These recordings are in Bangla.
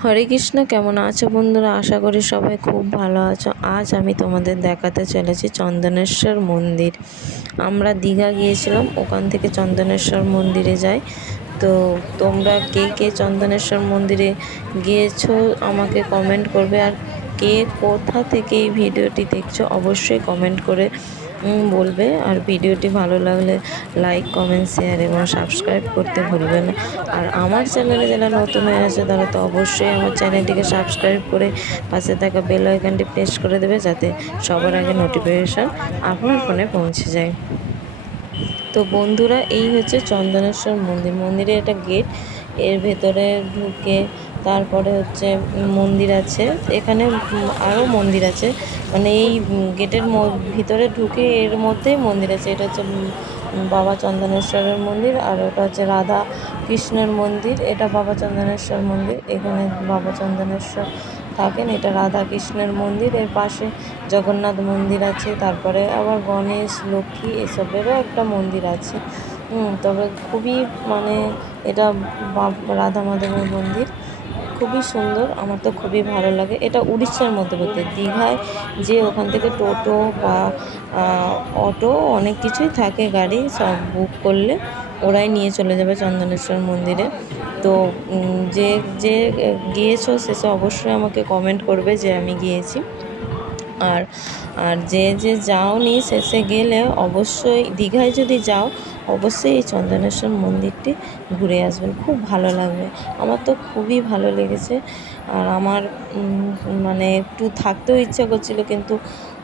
হরে কৃষ্ণ। কেমন আছো বন্ধুরা? আশা করি সবাই খুব ভালো আছো। আজ আমি তোমাদের দেখাতে চলেছি চন্দনেশ্বর মন্দির। আমরা দীঘা গিয়েছিলাম, ওখান থেকে চন্দনেশ্বর মন্দিরে যাই। তো তোমরা কে কে চন্দনেশ্বর মন্দিরে গিয়েছো আমাকে কমেন্ট করবে, আর কে কোথা থেকে এই ভিডিওটি দেখছো অবশ্যই কমেন্ট করে বলবে। আর ভিডিওটি ভালো লাগলে লাইক, কমেন্ট, শেয়ার এবং সাবস্ক্রাইব করতে ভুলবে না। আর আমার চ্যানেলে যারা নতুন হয়ে আছে তারা তো অবশ্যই আমার চ্যানেলটিকে সাবস্ক্রাইব করে পাশে থাকা বেল আইকনটি প্রেস করে দেবে, যাতে সবার আগে নোটিফিকেশান আপনার ফোনে পৌঁছে যায়। তো বন্ধুরা, এই হচ্ছে চন্দনেশ্বর মন্দির। মন্দিরে একটা গেট, এর ভেতরে ঢুকে তারপরে হচ্ছে মন্দির আছে। এখানে আরও মন্দির আছে, মানে এই গেটের ভিতরে ঢুকে এর মধ্যেই মন্দির আছে। এটা হচ্ছে বাবা চন্দনেশ্বরের মন্দির, আর ওটা হচ্ছে রাধা কৃষ্ণের মন্দির। এটা বাবা চন্দনেশ্বর মন্দির, এখানে বাবা চন্দনেশ্বর থাকেন। এটা রাধা কৃষ্ণের মন্দির। এর পাশে জগন্নাথ মন্দির আছে, তারপরে আবার গণেশ, লক্ষ্মী এসবেরও একটা মন্দির আছে। তবে খুবই মানে এটা রাধা মাধবের মন্দির, খুবই সুন্দর। আমার তো খুবই ভালো লাগে। এটা উড়িষ্যার মধ্যবর্তী। দীঘায় যে ওখান থেকে টোটো বা অটো অনেক কিছুই থাকে, গাড়ি সব বুক করলে ওরাই নিয়ে চলে যাবে চন্দনেশ্বর মন্দিরে। তো যে যে গিয়েছো শেষে অবশ্যই আমাকে কমেন্ট করবে যে আমি গিয়েছি। আর আর যে যাওনি শেষে গেলে অবশ্যই, দীঘায় যদি যাও অবশ্যই এই চন্দনেশ্বর মন্দিরটি ঘুরে আসবেন, খুব ভালো লাগবে। আমার তো খুবই ভালো লেগেছে। আর আমার মানে একটু থাকতেও ইচ্ছা করছিল, কিন্তু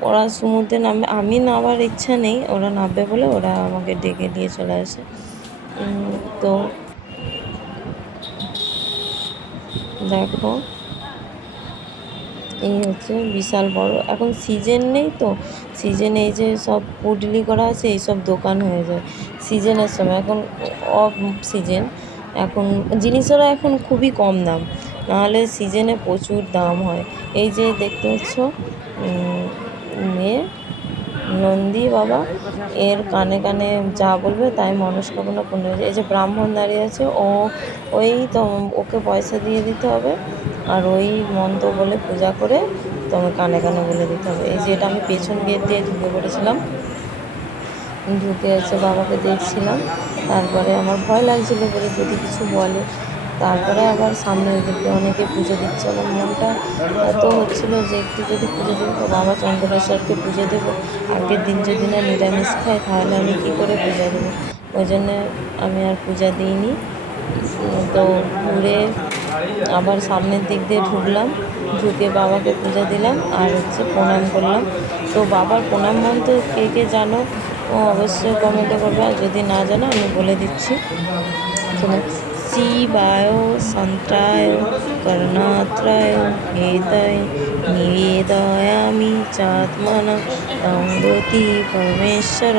ওরা সমুদ্রে নামবে, আমি নামার ইচ্ছা নেই, ওরা নামবে বলে ওরা আমাকে ডেকে নিয়ে চলে আসে। তো দেখো, এই হচ্ছে বিশাল বড়। এখন সিজন নেই তো, সিজনে এই যে সব পুডলি করা আছে এইসব দোকান হয়ে যায় সিজনের সময়। এখন অফ সিজন, এখন জিনিসেরও এখন খুবই কম দাম, নাহলে সিজনে প্রচুর দাম হয়। এই যে দেখতে পাচ্ছ মেয়ে নন্দী বাবা, এর কানে কানে যা বলবে তাই মনস্কামনা পূর্ণ হয়ে যায়। এই যে ব্রাহ্মণ দাঁড়িয়ে আছে, ওই তো ওকে পয়সা দিয়ে দিতে হবে, আর ওই মন্ত্র বলে পূজা করে তোমার কানে কানে বলে দিতে হবে। এই যে এটা আমি পেছন গেট দিয়ে ঢুকে পড়েছিলাম, ঢুকে এসে বাবাকে দেখছিলাম। তারপরে আমার ভয় লাগছিলো বলে যদি কিছু বলে, তারপরে আবার সামনের দিকে অনেকে পুজো দিচ্ছে। আমার মনটা এত হচ্ছিলো যে একটু যদি পুজো দিই তো বাবা চন্দনেশ্বরকে পুজো দেবো। আগের দিন যদি না নিরামিষ খাই তাহলে আমি কী করে পূজা দেবো? ওই জন্যে আমি আর পূজা দিইনি। তো ঘুরে আবার সামনের দিক দিয়ে ঢুকলাম, ঢুকে বাবাকে পূজা দিলাম আর হচ্ছে প্রণাম করলাম। তো বাবার প্রণাম মন্ত্র কে কে জানো অবশ্যই কমেন্টে করবে, আর যদি না জানো আমি বলে দিচ্ছি। শিবায় সন্ত্রায় করুণাত্রায় হেতয় নিবেদয়ামি চাত্মনা তঙ্গতি পরমেশ্বর।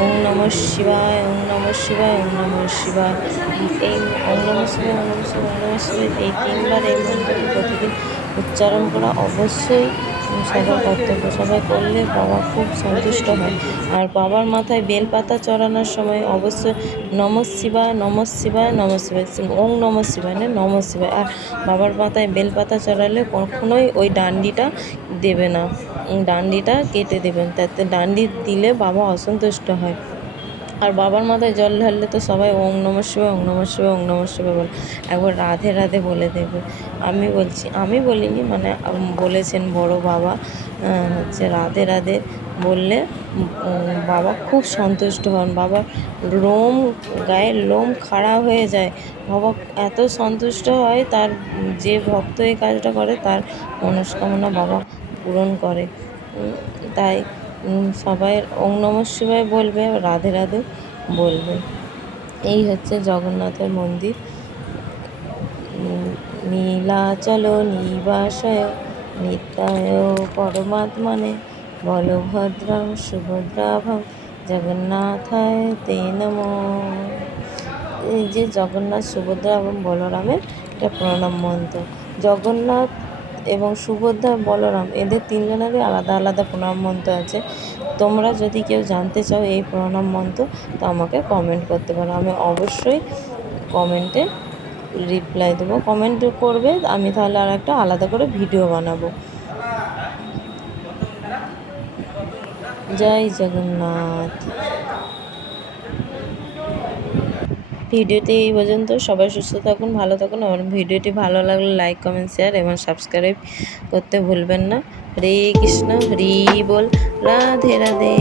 ওম নমঃ শিবায়, ওম নমঃ শিবায়, ওম নমঃ শিবায়। এই ওম নমঃ শিবায়, ওম নমঃ শিবায়, ওম নমঃ শিবায় এই 3বার এই মন্ত্রটি প্রতিদিন উচ্চারণ করা অবশ্যই সবার কর্তব্য। সবাই করলে বাবা খুব সন্তুষ্ট হয়। আর বাবার মাথায় বেলপাতা চড়ানোর সময় অবশ্যই নমঃ শিবায়, নমঃ শিবায়, নমঃ শিবায়, ওম নমঃ শিবায় না নমঃ শিবায়। আর বাবার মাথায় বেলপাতা চড়ালে কখনোই ওই ডান্ডিটা দেবে না, ডান্ডিটা কেটে দেবেন, তাতে ডান্ডি দিলে বাবা অসন্তুষ্ট হয়। আর বাবার মাথায় জল ঢাললে তো সবাই ওম নমঃ শিবায়, ওম নমঃ শিবায়, ওম নমঃ শিবায় বলে। একবার রাধে রাধে বলে দেবে। আমি বলছি, আমি বলিনি, মানে বলেছেন বড় বাবা, হচ্ছে রাধে রাধে বললে বাবা খুব সন্তুষ্ট হন। বাবার গায়ের লোম খাড়া হয়ে যায়। বাবা এত সন্তুষ্ট হয়, তার যে ভক্ত এই কাজটা করে তার মনস্কামনা বাবা পূরণ করে। তাই সবাই ওম নমঃ শিবায় বলবে, রাধে রাধে বলবে। এই হচ্ছে জগন্নাথের মন্দির। নীলাচল নিবাসায় নিত্যায় পরমাত্মনে বলভদ্রং সুভদ্রাভং জগন্নাথায় তে নমঃ। এই যে জগন্নাথ, সুভদ্রা এবং বলরামের একটা প্রণাম মন্ত্র। জগন্নাথ এবং সুভদ্রা, বলরাম এদের 3জনেরই আলাদা আলাদা প্রণাম মন্ত্র আছে। তোমরা যদি কেউ জানতে চাও এই প্রণাম মন্ত্র তো আমাকে কমেন্ট করতে পারো, আমি অবশ্যই কমেন্টে রিপ্লাই দেবো, কমেন্ট করবে, আমি তাহলে আর একটা আলাদা করে ভিডিও বানাবো। জয় জগন্নাথ। ভিডিওটি এই পর্যন্ত। সবাই সুস্থ থাকুন, ভালো থাকুন। আমার ভিডিওটি ভালো লাগলে লাইক, কমেন্ট, শেয়ার এবং সাবস্ক্রাইব করতে ভুলবেন না। হরে কৃষ্ণ, হরি বল, রাধে রাধে।